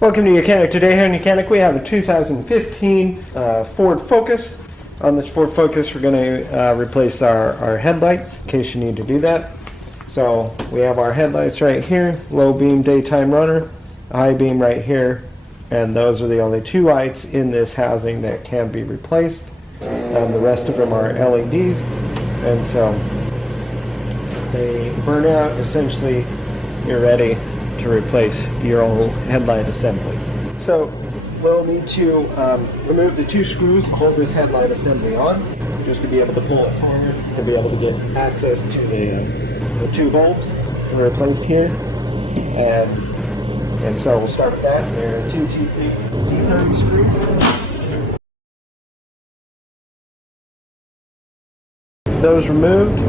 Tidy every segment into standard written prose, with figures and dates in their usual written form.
Welcome to YOUCANIC. Today here in YOUCANIC we have a 2015 Ford Focus. On this Ford Focus we're going to replace our headlights in case you need to do that. So we have our headlights right here, low beam daytime runner, high beam right here, and those are the only two lights in this housing that can be replaced. The rest of them are LEDs, and so they burn out. Essentially you're ready to replace your old headlight assembly. So we'll need to remove the two screws to hold this headlight assembly on, just to be able to pull it forward and be able to get access to the two bulbs to replace here. And so we'll start with that. There are two T30 screws. Those removed,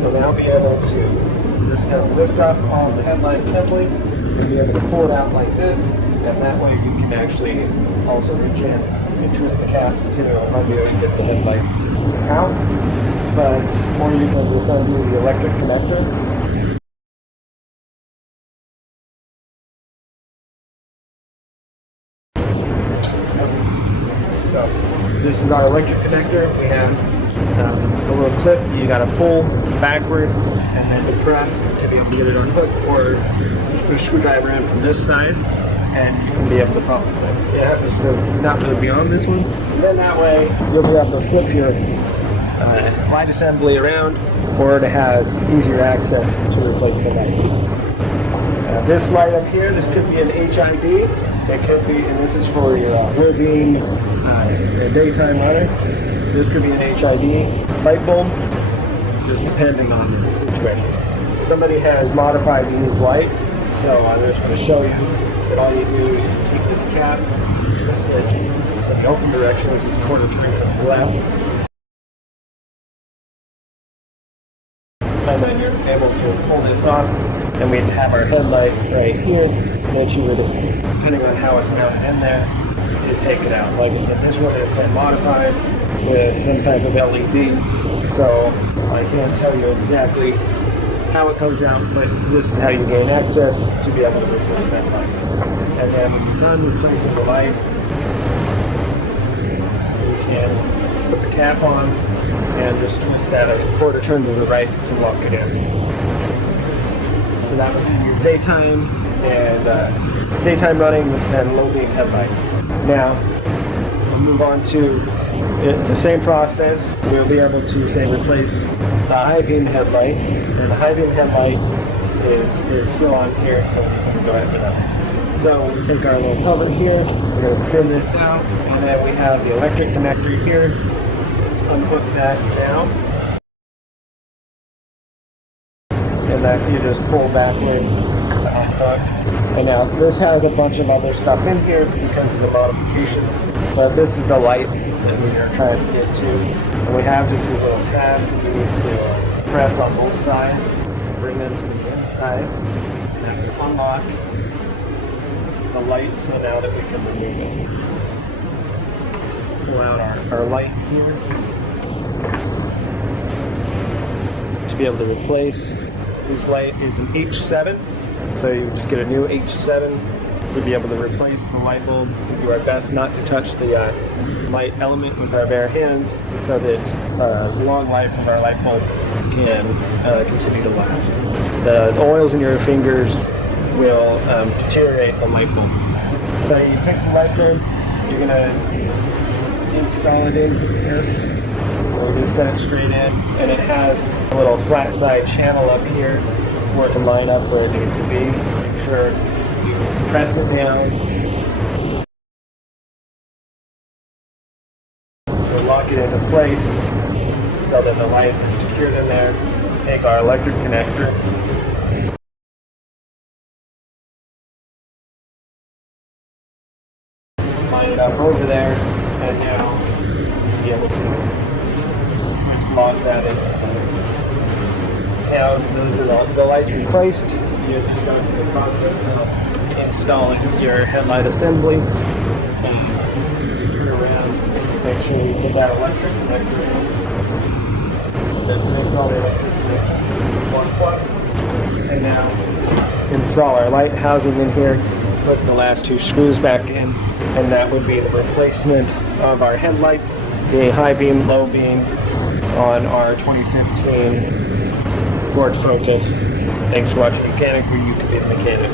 we'll now be able to just kind of lift up on the headlight assembly and be able to pull it out like this, and that way you can actually also reach in and twist the caps to help you get the headlights out. Or you can just undo the electric connector. So this is our electric connector. We have a little clip you got to pull backward and then depress to be able to get it unhooked, or just put a screwdriver in from this side and you can be able to pop it. It happens to not really be on this one. And then that way you'll be able to flip your light assembly around, or to have easier access to replace the lights. This light up here, this could be an HID. It could be, and this is for your rear beam daytime runner. This could be an HID light bulb, just depending on the situation. Somebody has modified these lights, so I'm just going to show you that all you do is take this cap, twist it in the open direction, which is a quarter turn from the left, and then you're able to pull this off, and we'd have our headlight right here that you would, depending on how it's mounted in there, to take it out. Like I said, this one has been modified with some type of LED, so I can't tell you exactly how it comes out, but this is how you gain access to be able to replace that light. And then when you're done replacing the light, you can put the cap on and just twist that a quarter turn to the right to lock it in. So that would be your daytime running and low beam headlight. Now we'll move on to the same process. We'll be able to say replace the high beam headlight, and the high beam headlight is still on here, so we can go ahead with that. So we take our little cover here, we're going to spin this out, and then we have the electric connector here. Let's unhook that now, and that you just pull backward to unhook. And now this has a bunch of other stuff in here because of the modification, but this is the light that we are trying to get to. And we have just these little tabs that we need to press on both sides, bring them to the inside, and unlock the light, so now that we can remove it. Pull out our light here to be able to replace. This light is an H7, so you just get a new H7 to be able to replace the light bulb. We do our best not to touch the light element with our bare hands, so that the long life of our light bulb can continue to last. The oils in your fingers will deteriorate the light bulbs. So you take the light bulb, you're going to install it in here. We'll just set it straight in, and it has a little flat side channel up here for it to line up where it needs to be. Make sure you press it down. We'll lock it into place so that the light is secured in there. Take our electric connector. Line it up over there, and now you'll be able to just lock that into place. Now those are the lights replaced. You have gone through the process of installing your headlight assembly. And turn around, make sure you get that electric connector in. That makes all the electric connections in one plug. And now install our light housing in here. put the last 2 screws back in, and that would be the replacement of our headlights, the high beam, low beam on our 2015 Ford Focus. Thanks for watching YOUCANIC, where you can be the mechanic.